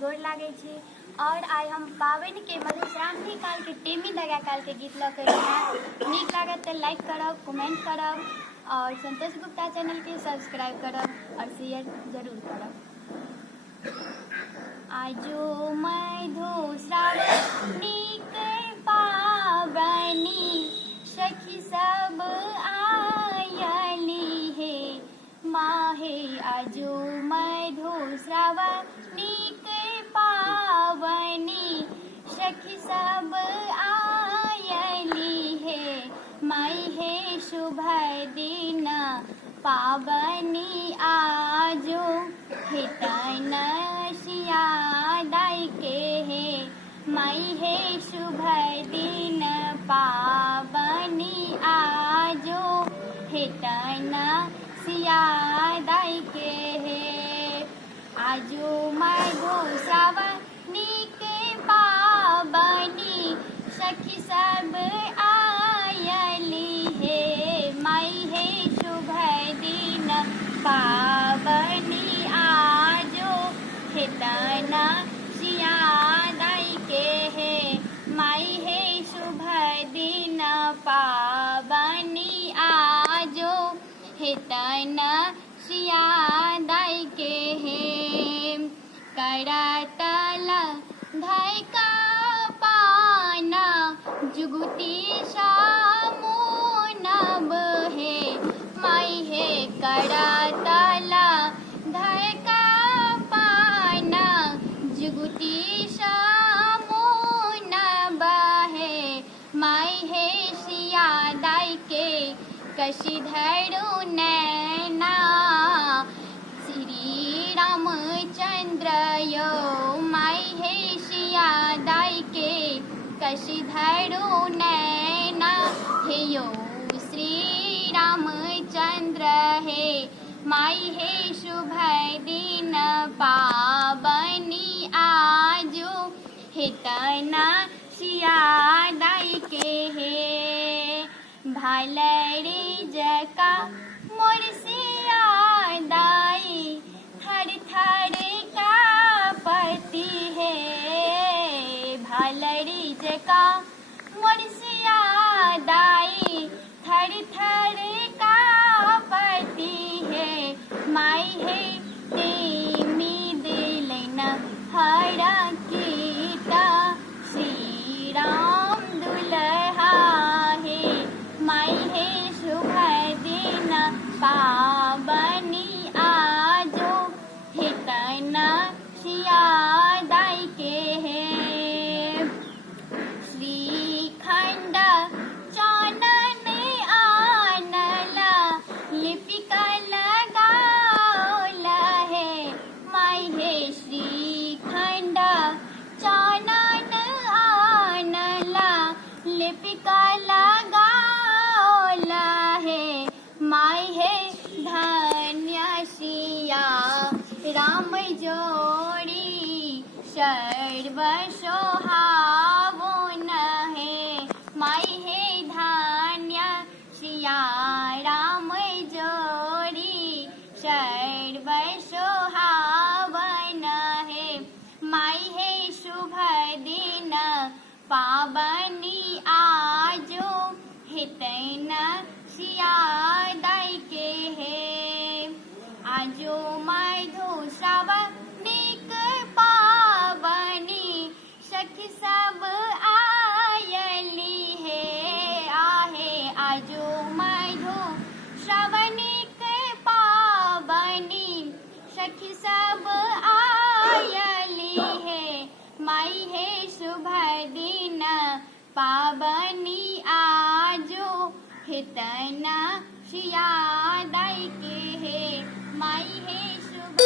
गोर लागे छी। और आई हम पावन के मधुश्रावणी काल के टेमी दगा काल के गीत लऽ के नीक लागत तो लाइक करब, कमेंट करब और संतोष गुप्ता चैनल के सब्सक्राइब करब और शेयर जरूर करब। आजो मधुश्रावणी के पावनी सखी सब आयली हे माहे। आजो मधुश्रावणी के पावनी सखी सब आयली हे माई हे शुभ दिन पावनी आजो हितन सियादाई के हे माई हे शुभ दिन पावनी आजो हितन सियादाई के हे। आजो मधुश्रावणी के पावनी सखी सब आयली हे माई हे शुभ दिन पावनी आजो हितन सियादाई के हे माई हे शुभ दिन पावनी आजो हितन सियादाई के हे। करतल धैका पाना जुगुती सामुनब हे माई हे। करतल धैका पाना जुगुती सामुनब हे माई हे सियादाई के कशी धरू नैना श्री रामचंद्र यो माई हे सियादाई के कशी धरू नैना हे यो श्री रामचंद्र हे माई हे शुभ दिन पावनी आजो हितन सियादाई के हे। भालरी जका मोर सियादाई थर थर का पति है। भालरी जका मोर सियादाई थर थर का पति है माई है तेमी दिलन हरा कीता श्री राम दुल्हा है माई है शुभ दिन पावनी आजो हितन सियादाई के हे। श्रीखंड चानन आनला लिपिका लगाओला है माई है। श्रीखंड चानन आनला लिपिका लगा माई है धन्य सिया राम जोड़ी सर्व सोहावन है माई है धन्य सिया राम जोड़ी सर्व सोहावन है माई है शुभ दिन पावनी आजो हितन सियादाई के हे। आजो मधुश्रावणी के पावनी सखी सब आयली हे आहे। आजो मधुश्रावणी के पावनी सखी सब आयली हे माई हे शुभ दिन पावनी आजो हितन सियादाई के हे माई हे शुभ